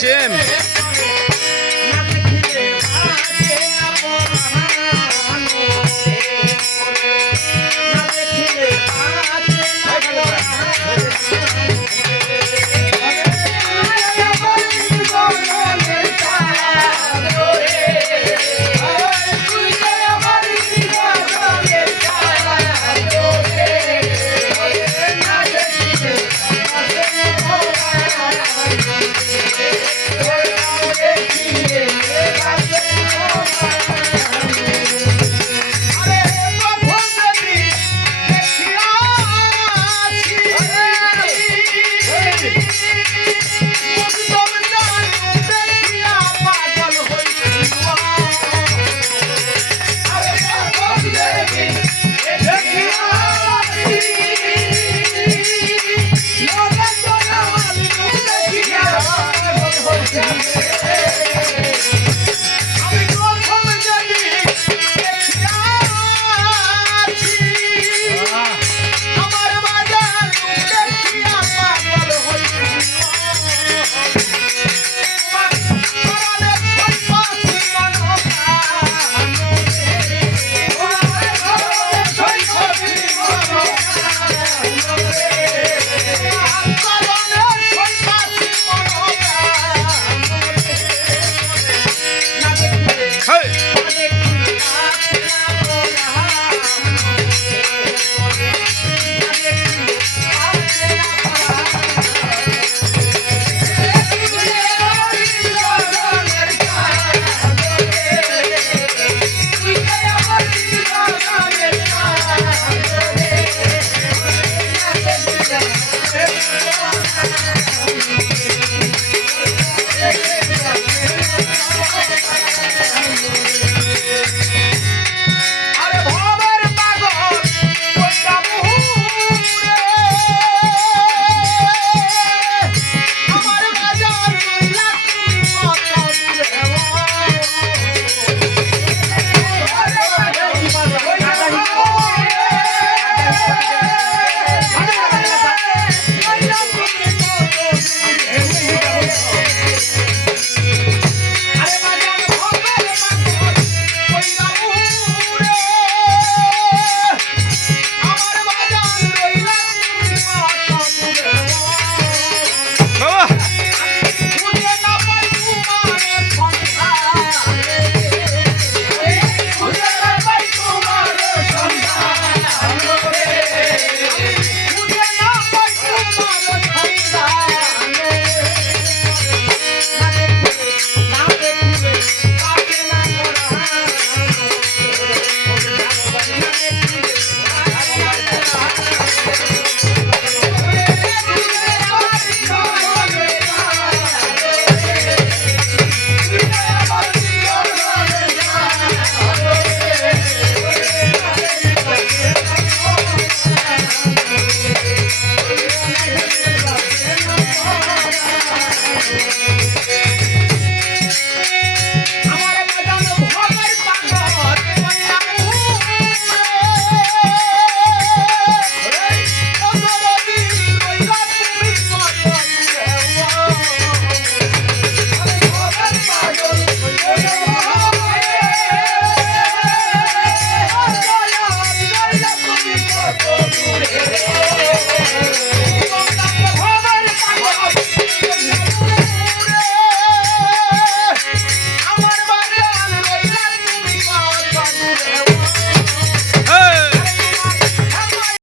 Jim. Thank you.